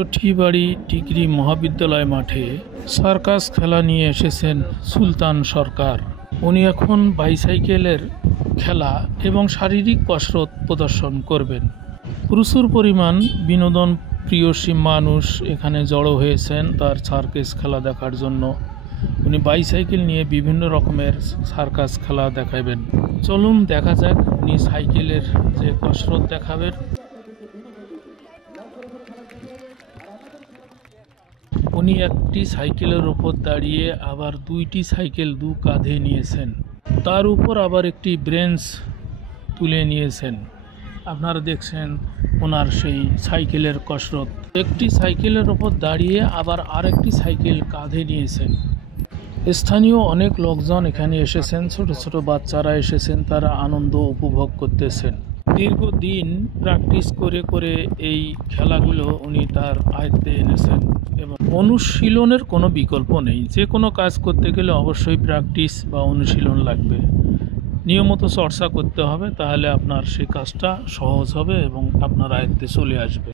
Sathibari degree মহাবিদ্যালয় মাঠে circus খেলা নিয়ে এসেছেন সুলতান সরকার। উনি এখন বাইসাইকেলের খেলা এবং শারীরিক কসরত প্রদর্শন করবেন। প্রচুর পরিমাণ বিনোদন প্রিয়সী মানুষ এখানে জড়ো হয়েছেন তার সার্কাস খেলা দেখার জন্য। উনি বাইসাইকেল নিয়ে বিভিন্ন রকমের সার্কাস খেলা দেখাবেন। চলুন দেখা যাক উনি সাইকেলের যে কসরত দেখাবেন। উনি একটি সাইকেলের উপর দাঁড়িয়ে আবার দুইটি সাইকেল দু কাঁধে নিয়েছেন, তার উপর আবার একটি ব্রেঞ্চ তুলে নিয়েছেন। আপনারা দেখছেন ওনার সেই সাইকেলের কসরত। একটি সাইকেলের উপর দাঁড়িয়ে আবার আরেকটি সাইকেল কাঁধে নিয়েছেন। স্থানীয় অনেক লোকজন এখানে এসেছেন, ছোট ছোট বাচ্চারা এসেছেন, তারা আনন্দ উপভোগ করতেছেন। দীর্ঘদিন প্র্যাকটিস করে করে এই খেলাগুলো উনি তার আয়ত্তে এনেছেন এবং অনুশীলনের কোনো বিকল্প নেই। যে কোনো কাজ করতে গেলে অবশ্যই প্র্যাকটিস বা অনুশীলন লাগবে। নিয়মিত চর্চা করতে হবে, তাহলে আপনার সেই কাজটা সহজ হবে এবং আপনার আয়ত্তে চলে আসবে।